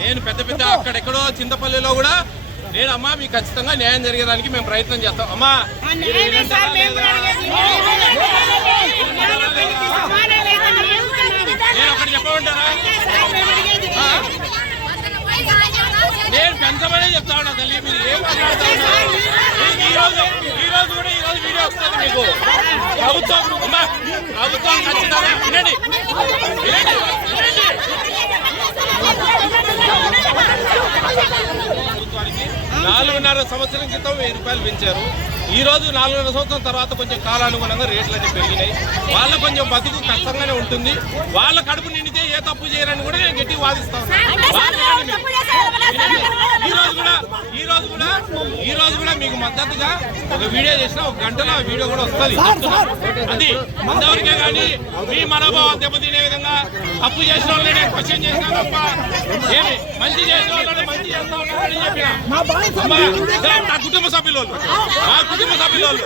నేను పెద్ద పెద్ద అక్కడెక్కడో చింతపల్లిలో కూడా నేను అమ్మా మీకు ఖచ్చితంగా న్యాయం జరిగేదానికి మేము ప్రయత్నం చేస్తాం. అమ్మా? నేను ఒకటి చెప్పమంటారా? నేను పెంచమనే చెప్తా ఉన్నా తల్లి మీరు ఏం మాట్లాడుతా ఉన్నారు? మీకు ఈ రోజు ఈ రోజు కూడా ఈ రోజు వీడియో వస్తుంది మీకు. ప్రభుత్వం అమ్మా ప్రభుత్వం ఖచ్చితంగా వినండి ప్రభుత్వానికి నాలుగున్నర సంవత్సరం క్రితం వెయ్యి రూపాయలు పెంచారు. ఈ రోజు నాలుగున్నర సంవత్సరం తర్వాత కొంచెం కాలానుగుణంగా రేట్లు అన్ని పెరిగినాయి. వాళ్ళ కొంచెం బతుకు కష్టంగానే ఉంటుంది. వాళ్ళ కడుపు నిండితే ఏ తప్పు చేయరని కూడా నేను గట్టి వాదిస్తాను ఈ రోజు కూడా మద్దతుగా ఒక వీడియో చేసిన ఒక గంటలో ఆ వీడియో కూడా వస్తుంది. అది అందరికే కానీ మీ మనోభావం దెబ్బతినే విధంగా తప్పు చేసిన వాళ్ళని క్వశ్చన్ చేసిన తప్ప ఏమి? మంచి చేసిన వాళ్ళని మంచి చేస్తా ఉన్నారని చెప్పిన. నా కుటుంబ సభ్యులు వాళ్ళు. మా కుటుంబ సభ్యులు వాళ్ళు.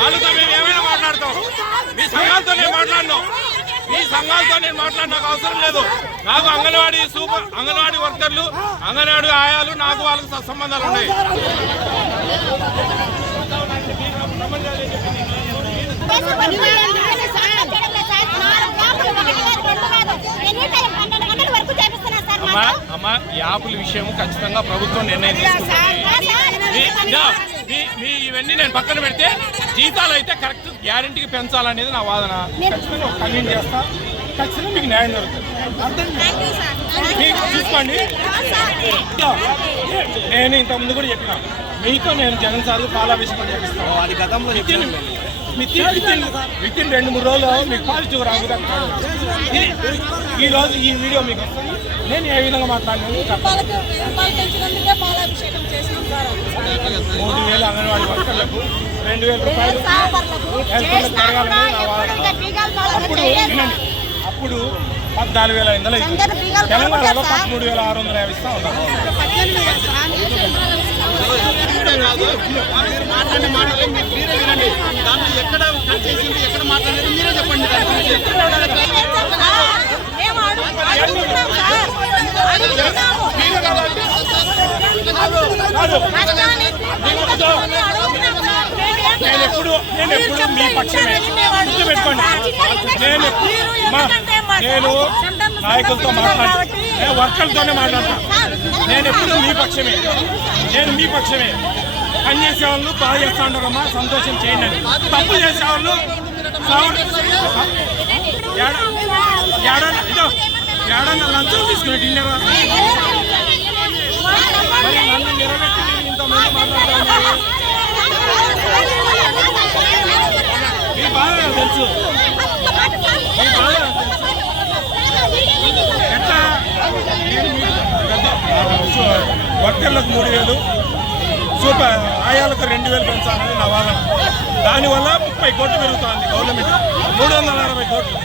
వాళ్ళతో మేము ఏమైనా మాట్లాడతాం. మీ సంఘాలతో మాట్లాడినాం. ఈ సంఘాలతో నేను మాట్లాడ నాకు అవసరం లేదు. నాకు అంగన్వాడీ సూపర్ అంగన్వాడీ వర్కర్లు అంగన్వాడీ ఆయాలు నాకు వాళ్ళకి సత్సంబంధాలు ఉన్నాయి. అమ్మా అమ్మా ఈ యాపుల విషయం ఖచ్చితంగా ప్రభుత్వం నిర్ణయం తీసుకుంటుంది. మీ ఇవన్నీ నేను పక్కన పెడితే జీతాలు అయితే కరెక్ట్ గ్యారంటీకి పెంచాలనేది నా వాదన. ఖచ్చితంగా ఒక కన్వీన్ చేస్తా. ఖచ్చితంగా మీకు న్యాయం చూసుకోండి. నేను ఇంత ముందు కూడా చెప్పిన. మీతో నేను జగన్ సార్ పాలాభిషేకం చేపిస్తాను అది గతంలో within within within రెండు మూడు రోజులు మీకు పాజిటివ్ ఇది ఈ రోజు ఈ వీడియో మీకు నేను ఏ విధంగా మాట్లాడినాను మూడు వేలు అంగన్వాడీ వర్కర్లకు రెండు వేల రూపాయలు అప్పుడు అప్పుడు పద్నాలుగు వేల ఐదు వందలు తెలంగాణలో పదమూడు వేల ఆరు వందల యాభై ఇస్తా దాంట్లో ఎక్కడ కట్ చేసింది ఎక్కడ మాట్లాడేది మీరే చెప్పండి దాని గురించి. నేను ఎప్పుడు నేను ఎప్పుడు మీ పక్షమే గుర్తుపెట్టుకోండి నేను నాయకులతో మాట్లాడతాను నేను వర్కర్లతోనే మాట్లాడతాను నేను ఎప్పుడు మీ పక్షమే నేను మీ పక్షమే పని చేసే వాళ్ళు బాగా చేస్తా ఉంటారమ్మా సంతోషం చేయండి. తప్పు చేసే వాళ్ళు ఏడన్నా లంచం తీసుకుని డిన్నర్ మరి నన్ను నిలబెట్టి నేను ఇంతమంది మాట్లాడుతున్నాను మీ బాధ నాకు తెలుసు వర్కర్లకు మూడు వేలు. సూపర్. ఆయాలకు రెండు వేలు పెంచాలని నా వాదన. దానివల్ల ముప్పై కోట్లు పెరుగుతుంది గవర్నమెంట్. మూడు వందల అరవై కోట్లు.